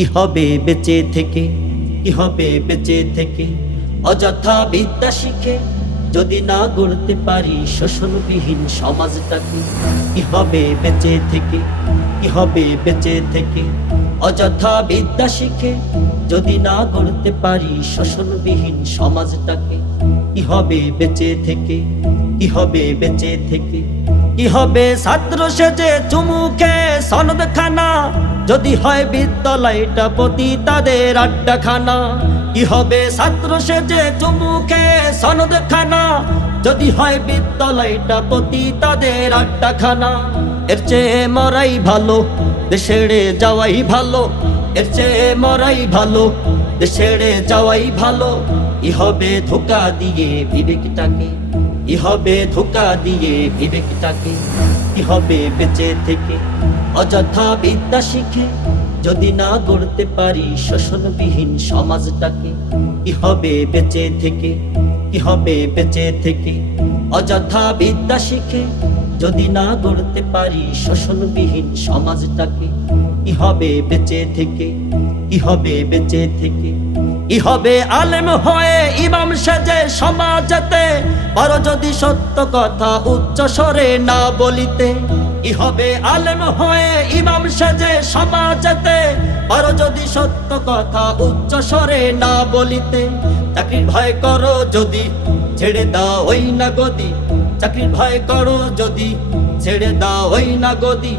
কি হবে বেঁচে থেকে, কি হবে বেঁচে থেকে অযথা বিদ্যা শিখে যদি না গড়তে পারি শোষণবিহীন সমাজটাকে। কি হবে বেঁচে থেকে, কি হবে বেঁচে থেকে অযথা বিদ্যা শিখে যদি না গড়তে পারি শোষণবিহীন সমাজটাকে। কি হবে বেঁচে থেকে, কি হবে বেঁচে থেকে কি হবে ছাত্র সেজে চুমুকে সনদ খানা যদি হয় বিদ্যালয়টা প্রতি তাদের আড্ডাখানা। কি হবে ছাত্র সেজে চুমুকে সনদ খানা যদি হয় বিদ্যালয়টা প্রতি তাদের আড্ডাখানা। এর চেয়ে মরাই ভালো, দেশেড়ে যাওয়াই ভালো, এর চেয়ে মরাই ভালো, দেশেড়ে যাওয়াই ভালো। কি হবে ধোঁকা দিয়ে বিবেকটাকে, কি হবে ধোঁকা দিয়ে বিবেকটাকে। কি হবে বেঁচে থেকে অযথা বিদ্যা শিখে যদি না গড়তে পারি শোষণবিহীন সমাজটাকে। কি হবে বেঁচে থেকে, কি হবে বেঁচে থেকে অযথা বিদ্যা শিখে যদি না গড়তে পারি শোষণবিহীন সমাজটাকে। কি হবে বেঁচে থেকে, কি হবে বেঁচে থেকে কি হবে আলেম হয়ে ইমাম সেজে সমাজেতে পারো যদি সত্য কথা উচ্চ স্বরে না বলিতে। কি হবে আলেম হয়ে ইমাম সেজে সমাজেতে পারো যদি সত্য কথা উচ্চ স্বরে না বলিতে। চাকরির ভয় করো যদি ছেড়ে দাও ওই না গদি, চাকরির ভয় করো যদি ছেড়ে দাও ওই না গদি।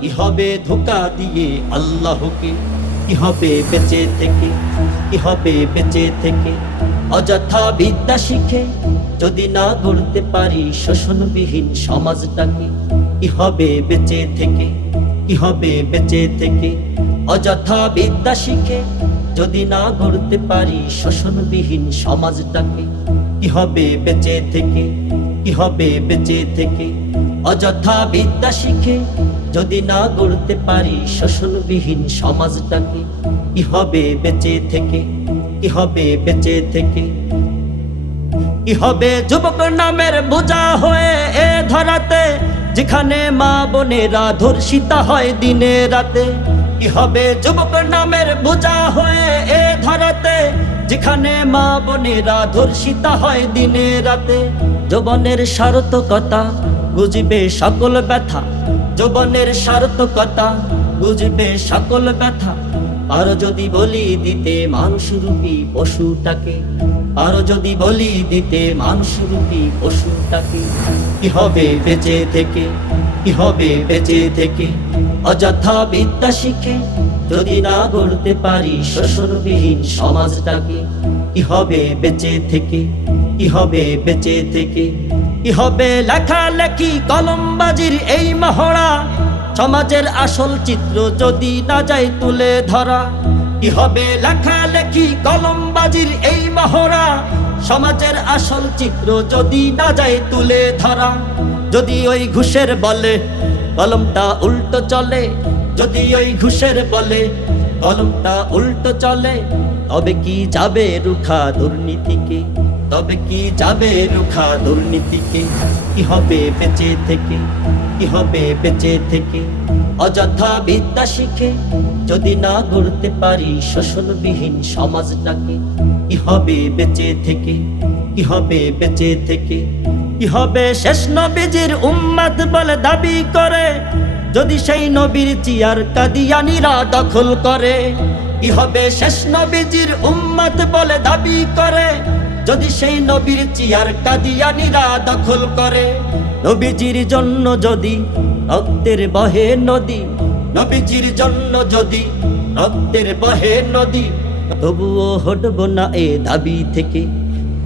কি হবে ধোঁকা দিয়ে আল্লাহকে, কি হবে বেঁচে থেকে, কি হবে বেঁচে থেকে অযথা বিদ্যা শিখে যদি না গড়তে পারি শোষণবিহীন সমাজটাকে। কি হবে বেঁচে থেকে, কি হবে বেঁচে থেকে অযথা বিদ্যা শিখে যদি না গড়তে পারি শোষণবিহীন সমাজটাকে। কি হবে বেঁচে থেকে, কি হবে বেঁচে থেকে অযথা বিদ্যা শিখে যদি না গড়তে পারি শোষণবিহীন সমাজটাকে। কি হবে বেঁচে থেকে, কি হবে বেঁচে থেকে কি হবে যুবক নামের বোঝা হয়ে এ ধরাতে যেখানে মা বোনেরা ধর্ষিতা হয় দিনে রাতে। কি হবে যুবক নামের বোঝা হয়ে এ ধরাতে যেখানে মা বোনেরা ধর্ষিতা হয় দিনে রাতে। যৌবনের সার্থকতা বুঝবে সকল ব্যথা, যৌবনের সার্থকতা বুঝবে সকল ব্যথা। আরো যদি বলি দিতে মানুষরূপী পশুটাকে, আরো যদি বলি দিতে মানুষরূপী পশুটাকে। কি হবে বেঁচে থেকে, কি হবে বেঁচে থেকে অযথা বিদ্যা শিখে যদি না গড়তে পারি শোষণবিহীন সমাজটাকে। কি হবে বেঁচে থেকে, কি হবে বেঁচে থেকে কি হবে লেখালেখি কলমবাজির এই মহড়া সমাজের আসল চিত্র যদি না যায় তুলে ধরা। কি হবে লেখালেখি কলমবাজির এই মহড়া সমাজের আসল চিত্র যদি না যায় তুলে ধরা। যদি ওই ঘুষের বলে কলমটা উল্টো চলে, যদি ওই ঘুষের বলে কলমটা উল্টো চলে তবে কি যাবে রুখা দুর্নীতিকে, তবে কি যাবে রুখা দুর্নীতিকে। কি হবে বেঁচে থেকে, কি হবে বেঁচে থেকে অযথা বিদ্যা শিখে যদি না গড়তে পারি শোষণবিহীন সমাজটাকে। কি হবে বেঁচে থেকে, কি হবে বেঁচে থেকে কি হবে শেষ নবীজির উম্মত বলে দাবি করে যদি সেই নবীর চিয়ার কাদিয়ানীরা দখল করে। কি হবে শেষ নবীজির উম্মত বলে দাবি করে যদি সেই নবীর চিয়ার কাদিয়ানীরা দখল করে। নবীজির জন্য যদি রক্তের বহে নদী, নবীজির জন্য যদি রক্তের বহে নদী তবুও হটব না এ দাবি থেকে,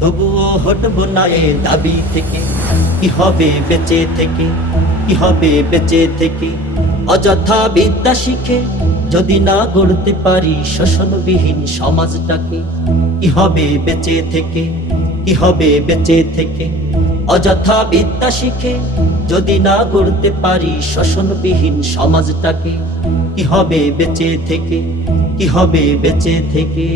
তবুও হটব না এ দাবি থেকে। কি হবে বেঁচে থেকে, কি হবে বেঁচে থেকে অযথা বিদ্যা শিখে যদি না গড়তে পারি শোষণবিহীন সমাজটাকে। কি হবে বেঁচে থেকে, কি হবে বেঁচে থেকে অযথা বিদ্যা শিখে যদি না গড়তে পারি শোষণবিহীন সমাজটাকে। কি হবে বেঁচে থেকে, কি হবে বেঁচে থেকে।